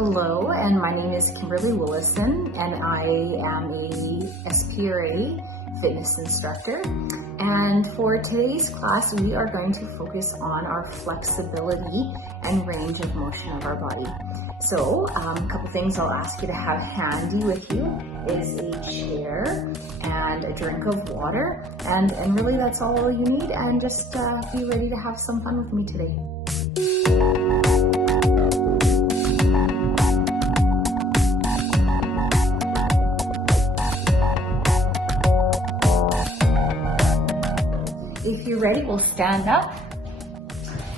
Hello, and my name is Kimberly Willison, and I am a SPRA fitness instructor. And for today's class, we are going to focus on our flexibility and range of motion of our body. So a couple things I'll ask you to have handy with you is a chair and a drink of water. And really that's all you need, and just be ready to have some fun with me today. If you're ready, we'll stand up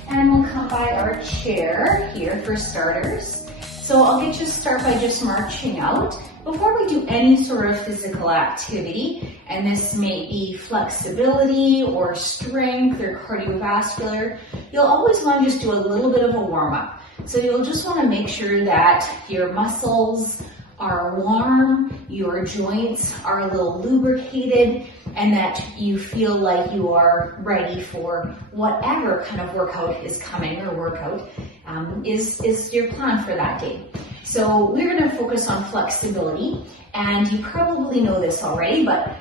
and we'll come by our chair here for starters. So I'll get you to start by just marching out. Before we do any sort of physical activity, and this may be flexibility or strength or cardiovascular, you'll always want to just do a little bit of a warm-up. So you'll just want to make sure that your muscles are warm, your joints are a little lubricated, and that you feel like you are ready for whatever kind of workout is coming or workout is your plan for that day. So we're going to focus on flexibility, and you probably know this already, but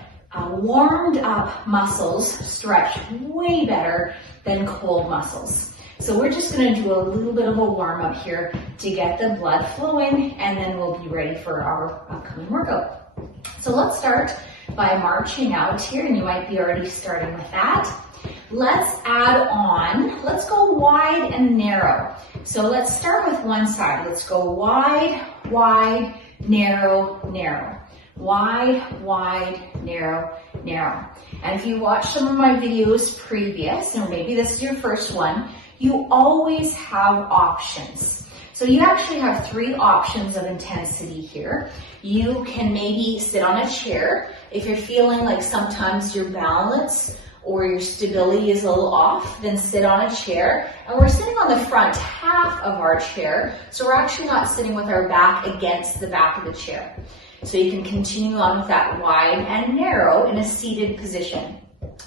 warmed up muscles stretch way better than cold muscles. So we're just going to do a little bit of a warm up here to get the blood flowing, and then we'll be ready for our upcoming workout. So let's start by marching out here, and you might be already starting with that. Let's add on, let's go wide and narrow. So let's start with one side. Let's go wide, wide, narrow, narrow. Wide, wide, narrow, narrow. And if you watch some of my videos previous, or maybe this is your first one, you always have options. So you actually have 3 options of intensity here. You can maybe sit on a chair. If you're feeling like sometimes your balance or your stability is a little off, then sit on a chair. And we're sitting on the front half of our chair, so we're actually not sitting with our back against the back of the chair. So you can continue on with that wide and narrow in a seated position.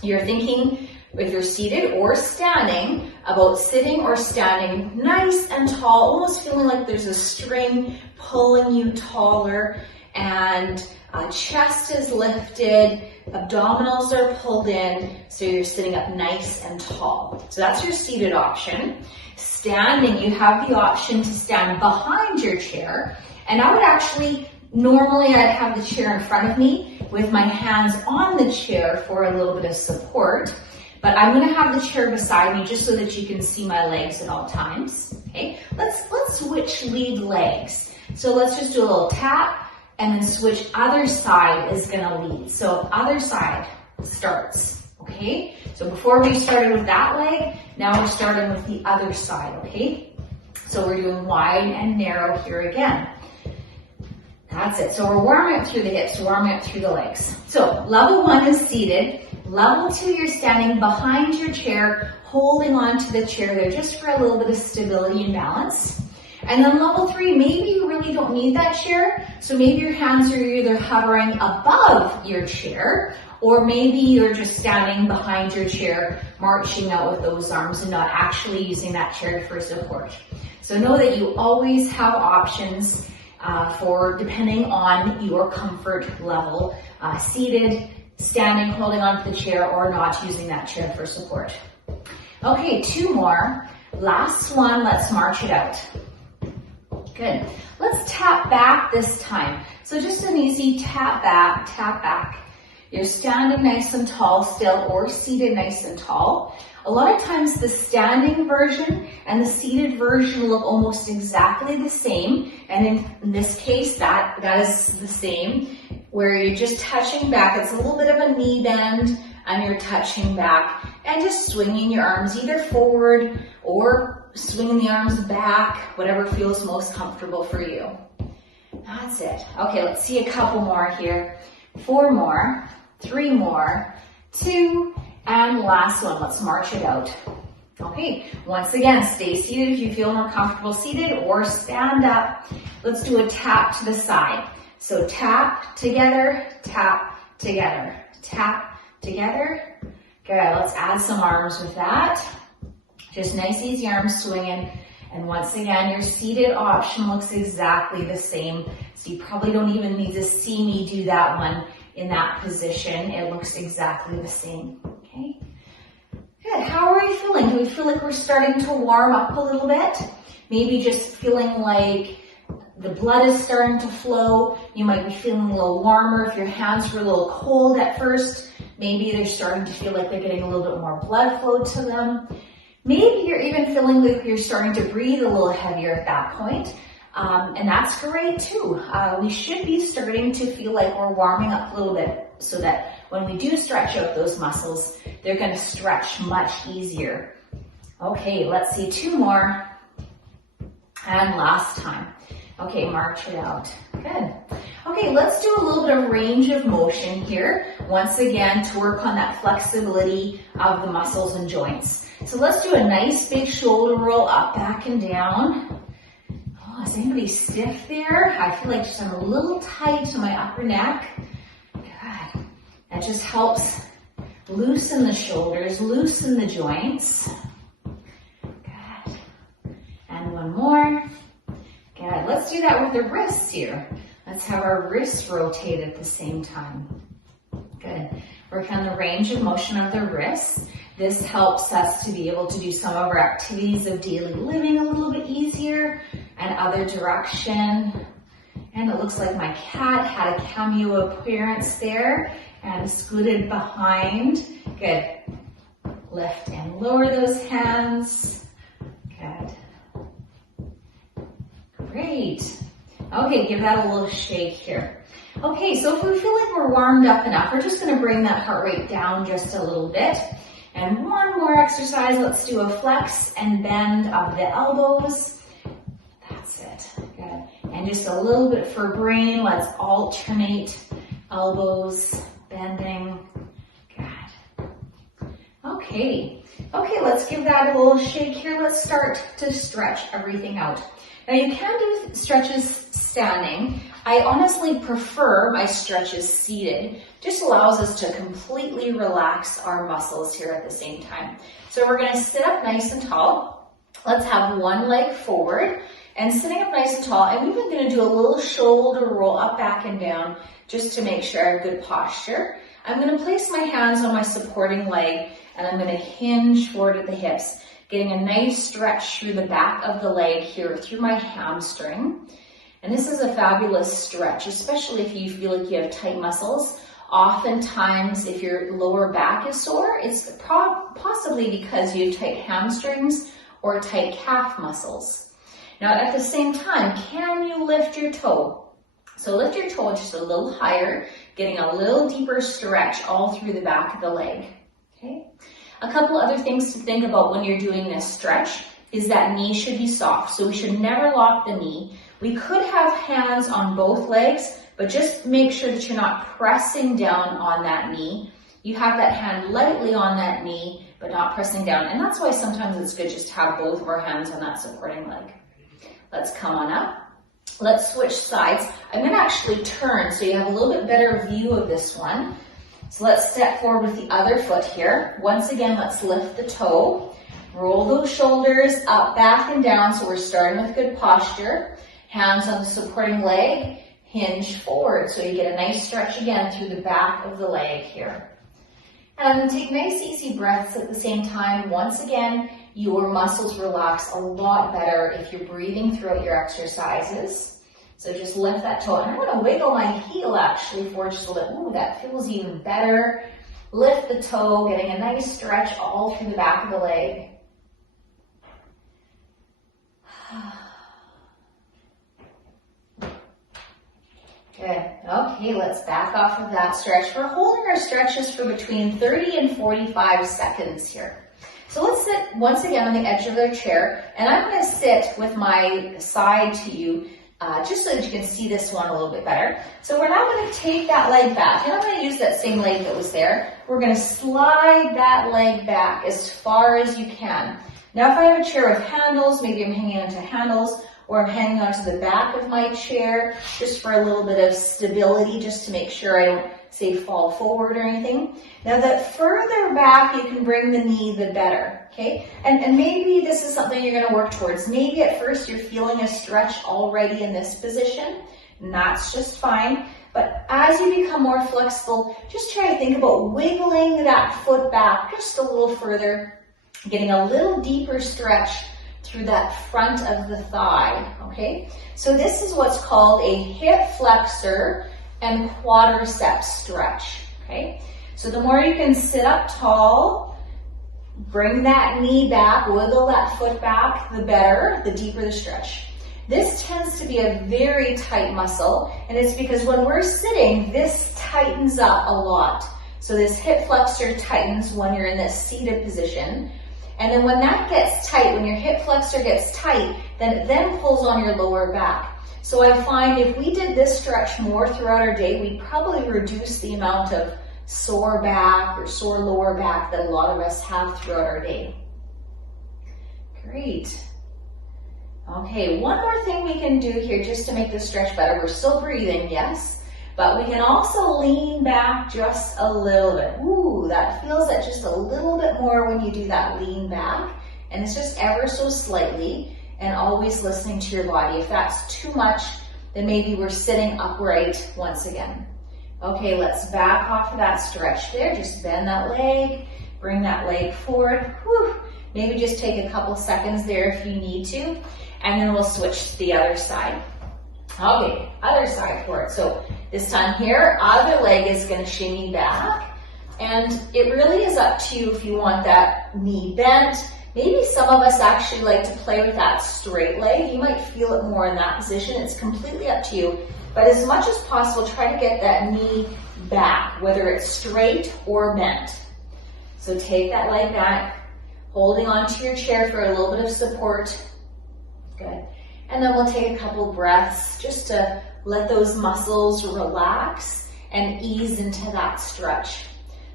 You're thinking, if you're seated or standing, about sitting or standing nice and tall, almost feeling like there's a string pulling you taller, and chest is lifted, abdominals are pulled in, so you're sitting up nice and tall. So that's your seated option. Standing, you have the option to stand behind your chair, and I would actually, normally I'd have the chair in front of me with my hands on the chair for a little bit of support. But I'm going to have the chair beside me just so that you can see my legs at all times. Okay, let's switch lead legs. So let's just do a little tap and then switch. Other side is going to lead. So other side starts. Okay, so before we started with that leg, now we're starting with the other side. Okay, so we're doing wide and narrow here again. That's it. So we're warming up through the hips, warming up through the legs. So level 1 is seated. Level 2, you're standing behind your chair, holding on to the chair there just for a little bit of stability and balance. And then level 3, maybe you really don't need that chair, so maybe your hands are either hovering above your chair, or maybe you're just standing behind your chair, marching out with those arms and not actually using that chair for support. So know that you always have options for depending on your comfort level, seated, standing, holding onto the chair, or not using that chair for support. Okay, 2 more. Last one, let's march it out. Good. Let's tap back this time. So just an easy tap back, tap back. You're standing nice and tall still, or seated nice and tall. A lot of times the standing version and the seated version look almost exactly the same. And in this case, that is the same, where you're just touching back. It's a little bit of a knee bend, and you're touching back and just swinging your arms either forward or swinging the arms back, whatever feels most comfortable for you. That's it. Okay, let's see a couple more here. 4 more, 3 more, 2, and last one. Let's march it out. Okay, once again, stay seated if you feel more comfortable seated, or stand up. Let's do a tap to the side. So tap together, tap together, tap together. Good, let's add some arms with that. Just nice, easy arms swinging. And once again, your seated option looks exactly the same. So you probably don't even need to see me do that one in that position. It looks exactly the same, okay? Good, how are we feeling? Do we feel like we're starting to warm up a little bit? Maybe just feeling like the blood is starting to flow. You might be feeling a little warmer if your hands were a little cold at first. Maybe they're starting to feel like they're getting a little bit more blood flow to them. Maybe you're even feeling like you're starting to breathe a little heavier at that point. And that's great too. We should be starting to feel like we're warming up a little bit so that when we do stretch out those muscles, they're going to stretch much easier. Okay, let's see 2 more. And last time. Okay, march it out. Good. Okay, let's do a little bit of range of motion here. Once again, to work on that flexibility of the muscles and joints. So let's do a nice big shoulder roll up, back, and down. Oh, is anybody stiff there? I feel like I'm a little tight in my upper neck. Good. That just helps loosen the shoulders, loosen the joints. Good. And one more. Good. Let's do that with the wrists here. Let's have our wrists rotate at the same time. Good. Work on the range of motion of the wrists. This helps us to be able to do some of our activities of daily living a little bit easier and other direction. And it looks like my cat had a cameo appearance there and scooted behind. Good. Lift and lower those hands. Good. Great. Okay, give that a little shake here. Okay, so if we feel like we're warmed up enough, we're just going to bring that heart rate down just a little bit. And one more exercise. Let's do a flex and bend of the elbows. That's it. Good. And just a little bit for brain. Let's alternate elbows, bending. Good. Okay. Okay, let's give that a little shake here. Let's start to stretch everything out. Now you can do stretches standing. I honestly prefer my stretches seated. Just allows us to completely relax our muscles here at the same time. So we're going to sit up nice and tall. Let's have one leg forward and sitting up nice and tall. And we're even going to do a little shoulder roll up, back, and down just to make sure I have good posture. I'm going to place my hands on my supporting leg and I'm going to hinge forward at the hips, getting a nice stretch through the back of the leg here, through my hamstring. And this is a fabulous stretch, especially if you feel like you have tight muscles. Oftentimes, if your lower back is sore, it's possibly because you have tight hamstrings or tight calf muscles. Now, at the same time, can you lift your toe? So lift your toe just a little higher, getting a little deeper stretch all through the back of the leg. Okay. A couple other things to think about when you're doing this stretch is that knee should be soft. So we should never lock the knee. We could have hands on both legs, but just make sure that you're not pressing down on that knee. You have that hand lightly on that knee, but not pressing down. And that's why sometimes it's good just to have both of our hands on that supporting leg. Let's come on up. Let's switch sides. I'm going to actually turn so you have a little bit better view of this one. So let's step forward with the other foot here. Once again, let's lift the toe. Roll those shoulders up, back, and down. So we're starting with good posture. Hands on the supporting leg. Hinge forward. So you get a nice stretch again through the back of the leg here. And I'm going to take nice, easy breaths at the same time. Once again, your muscles relax a lot better if you're breathing throughout your exercises. So just lift that toe. And I'm going to wiggle my heel actually for just a little. Ooh, that feels even better. Lift the toe, getting a nice stretch all through the back of the leg. Good. Okay, let's back off of that stretch. We're holding our stretches for between 30 and 45 seconds here. So let's sit once again on the edge of their chair, and I'm going to sit with my side to you just so that you can see this one a little bit better. So we're now going to take that leg back, and I'm going to use that same leg that was there. We're going to slide that leg back as far as you can. Now if I have a chair with handles, maybe I'm hanging onto handles, or I'm hanging onto the back of my chair just for a little bit of stability, just to make sure I don't say, fall forward or anything. Now, the further back you can bring the knee, the better, okay? And maybe this is something you're gonna work towards. Maybe at first you're feeling a stretch already in this position, and that's just fine. But as you become more flexible, just try to think about wiggling that foot back just a little further, getting a little deeper stretch through that front of the thigh, okay? So this is what's called a hip flexor and quadricep stretch, okay? So the more you can sit up tall, bring that knee back, wiggle that foot back, the better, the deeper the stretch. This tends to be a very tight muscle, and it's because when we're sitting, this tightens up a lot. So this hip flexor tightens when you're in this seated position. And then when that gets tight, when your hip flexor gets tight, then it then pulls on your lower back. So I find if we did this stretch more throughout our day, we'd probably reduce the amount of sore back or sore lower back that a lot of us have throughout our day. Great. Okay, one more thing we can do here just to make this stretch better. We're still breathing, yes, but we can also lean back just a little bit. Ooh, that feels that just a little bit more when you do that lean back. And it's just ever so slightly, and always listening to your body. If that's too much, then maybe we're sitting upright once again. Okay, let's back off of that stretch there. Just bend that leg, bring that leg forward. Whew. Maybe just take a couple seconds there if you need to, and then we'll switch to the other side. Okay, other side for it. So this time here, other leg is going to shimmy back, and it really is up to you if you want that knee bent. Maybe some of us actually like to play with that straight leg. You might feel it more in that position. It's completely up to you. But as much as possible, try to get that knee back, whether it's straight or bent. So take that leg back, holding onto your chair for a little bit of support. Good. And then we'll take a couple breaths just to let those muscles relax and ease into that stretch.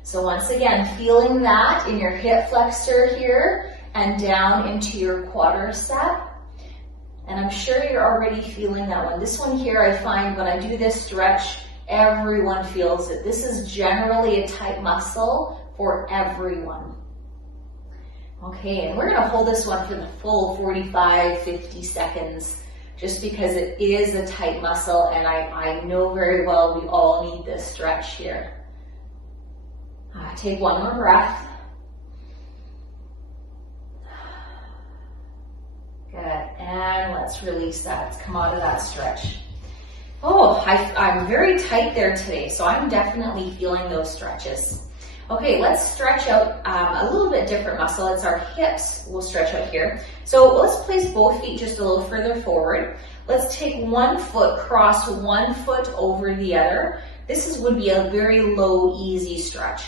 So once again, feeling that in your hip flexor here and down into your quadricep. And I'm sure you're already feeling that one. This one here, I find when I do this stretch, everyone feels it. This is generally a tight muscle for everyone. Okay, and we're gonna hold this one for the full 45, 50 seconds, just because it is a tight muscle, and I know very well we all need this stretch here. Take one more breath. Good, and let's release that. Let's come out of that stretch. Oh, I'm very tight there today, so I'm definitely feeling those stretches. Okay, let's stretch out a little bit different muscle. It's our hips. We'll stretch out here. So let's place both feet just a little further forward. Let's take one foot, cross one foot over the other. This would be a very low, easy stretch.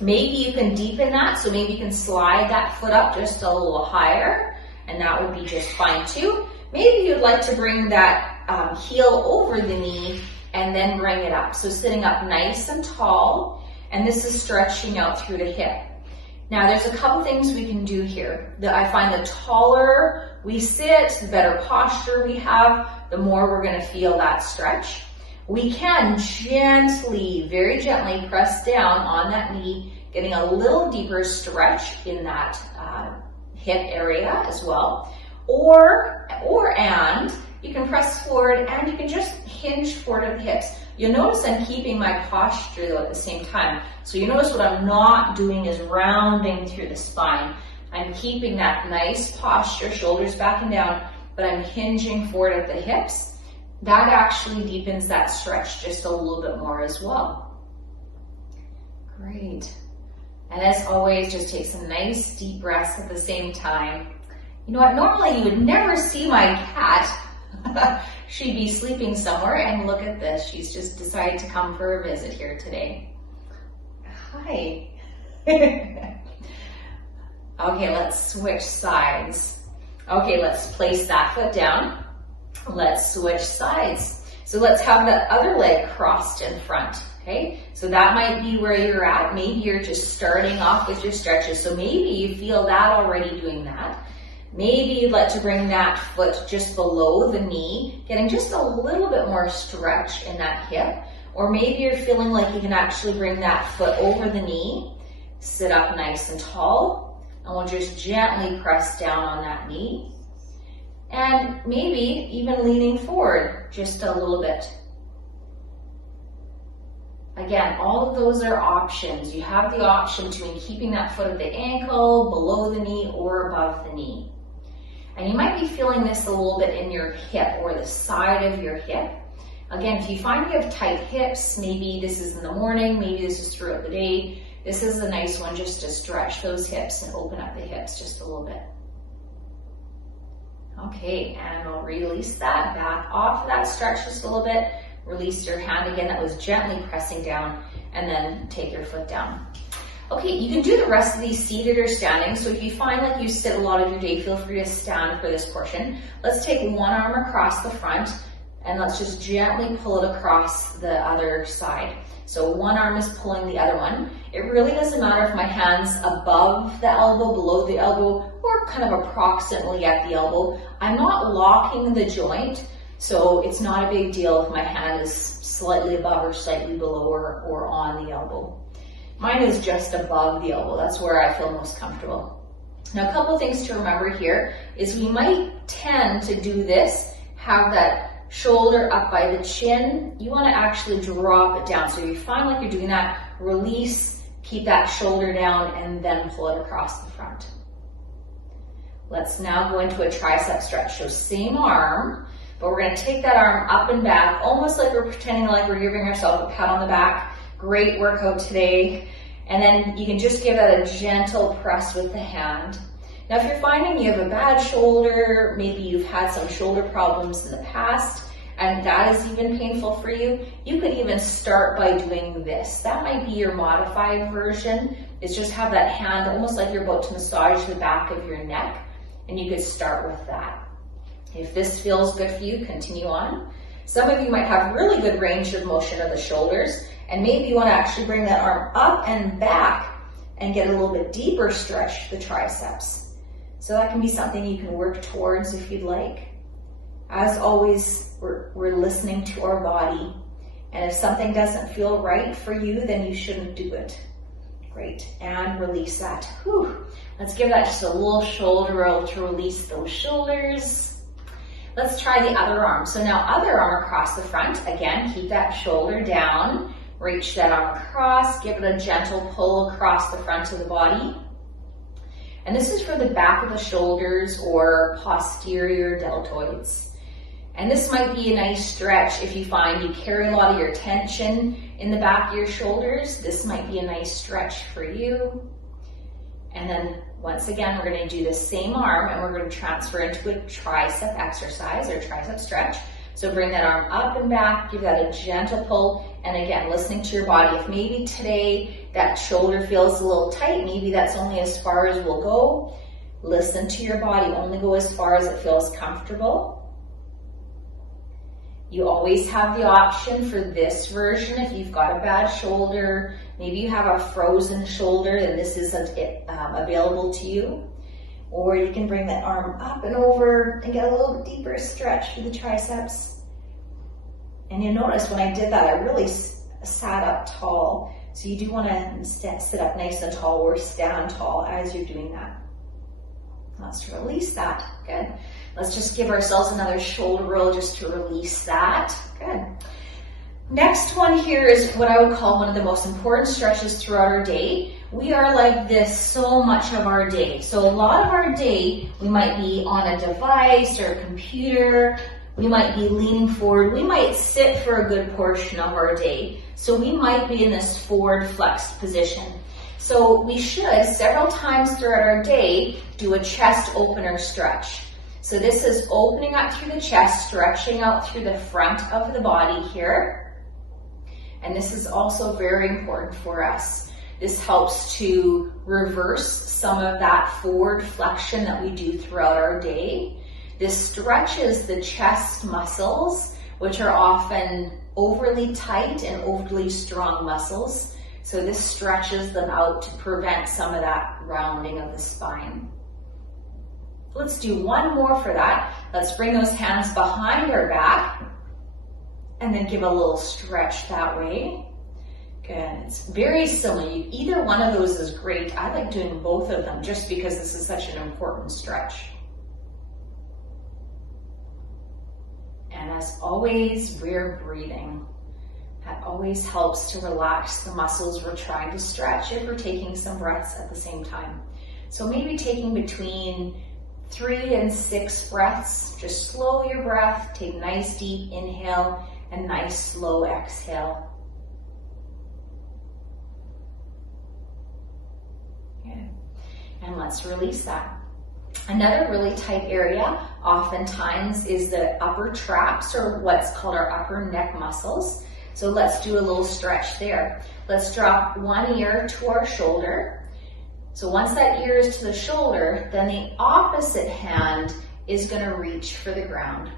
Maybe you can deepen that, so maybe you can slide that foot up just a little higher, and that would be just fine too. Maybe you'd like to bring that heel over the knee and then bring it up. So sitting up nice and tall. And this is stretching out through the hip. Now there's a couple things we can do here. I find the taller we sit, the better posture we have, the more we're gonna feel that stretch. We can gently, very gently press down on that knee, getting a little deeper stretch in that hip area as well. And you can press forward and you can just hinge forward at the hips. You'll notice I'm keeping my posture though at the same time. So you notice what I'm not doing is rounding through the spine. I'm keeping that nice posture, shoulders back and down, but I'm hinging forward at the hips. That actually deepens that stretch just a little bit more as well. Great. And as always, just take some nice deep breaths at the same time. You know what, normally you would never see my cat. She'd be sleeping somewhere, and look at this. She's just decided to come for a visit here today. Hi. Okay, let's switch sides. Okay, let's place that foot down. Let's switch sides. So let's have the other leg crossed in front. Okay, so that might be where you're at. Maybe you're just starting off with your stretches. So maybe you feel that already doing that. Maybe you'd like to bring that foot just below the knee, getting just a little bit more stretch in that hip. Or maybe you're feeling like you can actually bring that foot over the knee, sit up nice and tall, and we'll just gently press down on that knee. And maybe even leaning forward just a little bit. Again, all of those are options. You have the option between keeping that foot at the ankle, below the knee, or above the knee. And you might be feeling this a little bit in your hip or the side of your hip. Again, if you find you have tight hips, maybe this is in the morning, maybe this is throughout the day, this is a nice one just to stretch those hips and open up the hips just a little bit. Okay, and we'll release that, back off of that stretch just a little bit. Release your hand again that was gently pressing down, and then take your foot down. Okay, you can do the rest of these seated or standing. So if you find like you sit a lot of your day, feel free to stand for this portion. Let's take one arm across the front, and let's just gently pull it across the other side. So one arm is pulling the other one. It really doesn't matter if my hand's above the elbow, below the elbow, or kind of approximately at the elbow. I'm not locking the joint, so it's not a big deal if my hand is slightly above or slightly below or on the elbow. Mine is just above the elbow. That's where I feel most comfortable. Now, a couple things to remember here is we might tend to do this, have that shoulder up by the chin. You want to actually drop it down. So if you find like you're doing that, release, keep that shoulder down, and then pull it across the front. Let's now go into a tricep stretch. So same arm, but we're going to take that arm up and back, almost like we're pretending like we're giving ourselves a pat on the back. Great workout today. And then you can just give that a gentle press with the hand. Now, if you're finding you have a bad shoulder, maybe you've had some shoulder problems in the past, and that is even painful for you, you could even start by doing this. That might be your modified version, is just have that hand almost like you're about to massage the back of your neck, and you could start with that. If this feels good for you, continue on. Some of you might have really good range of motion of the shoulders, and maybe you want to actually bring that arm up and back and get a little bit deeper stretch to the triceps. So that can be something you can work towards if you'd like. As always, we're listening to our body. And if something doesn't feel right for you, then you shouldn't do it. Great, and release that. Whew. Let's give that just a little shoulder roll to release those shoulders. Let's try the other arm. So now other arm across the front. Again, keep that shoulder down. Reach that arm across. Give it a gentle pull across the front of the body. And this is for the back of the shoulders or posterior deltoids. And this might be a nice stretch if you find you carry a lot of your tension in the back of your shoulders. This might be a nice stretch for you. And then once again, we're going to do the same arm and we're going to transfer into a tricep exercise or tricep stretch. So bring that arm up and back, give that a gentle pull. And again, listening to your body. If maybe today that shoulder feels a little tight, maybe that's only as far as we'll go. Listen to your body, only go as far as it feels comfortable. You always have the option for this version if you've got a bad shoulder, maybe you have a frozen shoulder and this isn't available to you. Or you can bring that arm up and over and get a little bit deeper stretch for the triceps. And you notice when I did that, I really sat up tall. So you do want to sit up nice and tall or stand tall as you're doing that. Let's release that. Good. Let's just give ourselves another shoulder roll just to release that. Good. Next one here is what I would call one of the most important stretches throughout our day. We are like this so much of our day. So a lot of our day, we might be on a device or a computer. We might be leaning forward. We might sit for a good portion of our day. So we might be in this forward flexed position. So we should, several times throughout our day, do a chest opener stretch. So this is opening up through the chest, stretching out through the front of the body here. And this is also very important for us. This helps to reverse some of that forward flexion that we do throughout our day. This stretches the chest muscles, which are often overly tight and overly strong muscles. So this stretches them out to prevent some of that rounding of the spine. Let's do one more for that. Let's bring those hands behind our back and then give a little stretch that way. Good, it's very similar. Either one of those is great. I like doing both of them just because this is such an important stretch. And as always, we're breathing. That always helps to relax the muscles we're trying to stretch if we're taking some breaths at the same time. So maybe taking between 3 and 6 breaths. Just slow your breath, take nice deep inhale and nice slow exhale. Good. And let's release that. Another really tight area oftentimes is the upper traps, or what's called our upper neck muscles. So let's do a little stretch there. Let's drop one ear to our shoulder. So once that ear is to the shoulder, then the opposite hand is going to reach for the ground.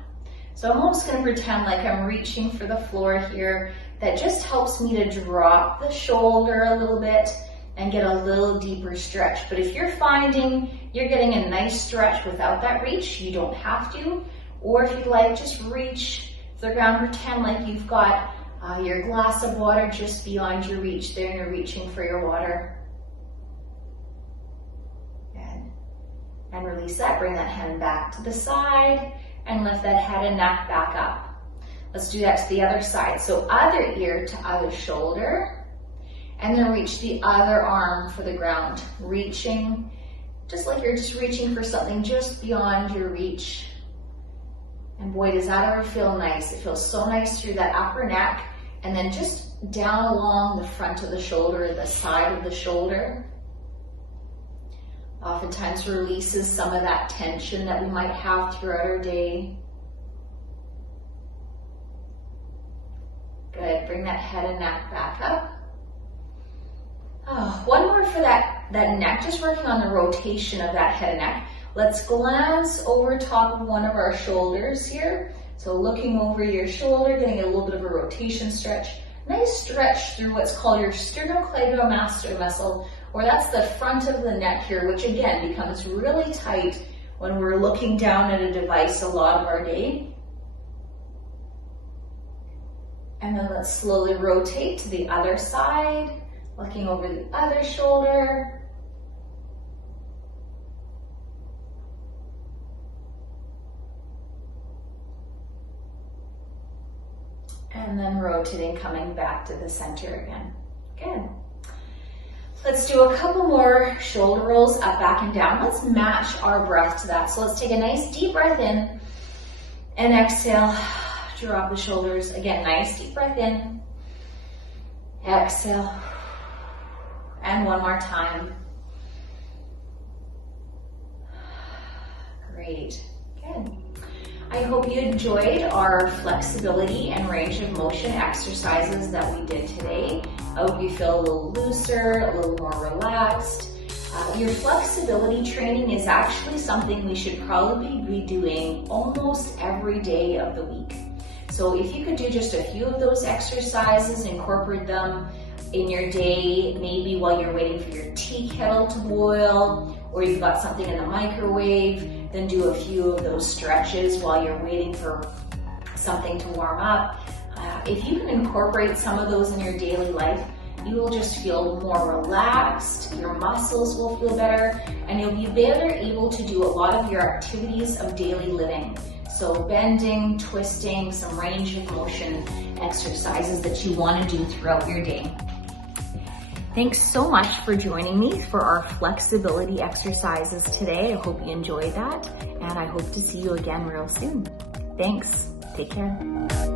So I'm almost going to pretend like I'm reaching for the floor here. That just helps me to drop the shoulder a little bit and get a little deeper stretch. But if you're finding you're getting a nice stretch without that reach, you don't have to. Or if you'd like, just reach for the ground. Pretend like you've got your glass of water just beyond your reach there and you're reaching for your water. Good. And release that. Bring that hand back to the side and lift that head and neck back up. Let's do that to the other side. So other ear to other shoulder. And then reach the other arm for the ground. Reaching, just like you're just reaching for something just beyond your reach. And boy, does that ever feel nice. It feels so nice through that upper neck and then just down along the front of the shoulder, the side of the shoulder. Oftentimes releases some of that tension that we might have throughout our day. Good, bring that head and neck back up. Oh, one more for that neck, just working on the rotation of that head and neck. Let's glance over top of one of our shoulders here. So looking over your shoulder, getting a little bit of a rotation stretch. Nice stretch through what's called your sternocleidomastoid muscle, or that's the front of the neck here, which again becomes really tight when we're looking down at a device a lot of our day. And then let's slowly rotate to the other side. Looking over the other shoulder. And then rotating, coming back to the center again. Good. Let's do a couple more shoulder rolls up, back, and down. Let's match our breath to that. So let's take a nice deep breath in and exhale. Drop the shoulders. Again, nice deep breath in. Exhale. And one more time. Great. Good. I hope you enjoyed our flexibility and range of motion exercises that we did today. I hope you feel a little looser, a little more relaxed. Your flexibility training is actually something we should probably be doing almost every day of the week. So if you could do just a few of those exercises, incorporate them in your day, maybe while you're waiting for your tea kettle to boil, or you've got something in the microwave, then do a few of those stretches while you're waiting for something to warm up. If you can incorporate some of those in your daily life, you will just feel more relaxed, your muscles will feel better, and you'll be better able to do a lot of your activities of daily living. So bending, twisting, some range of motion exercises that you want to do throughout your day. Thanks so much for joining me for our flexibility exercises today. I hope you enjoyed that, and I hope to see you again real soon. Thanks. Take care.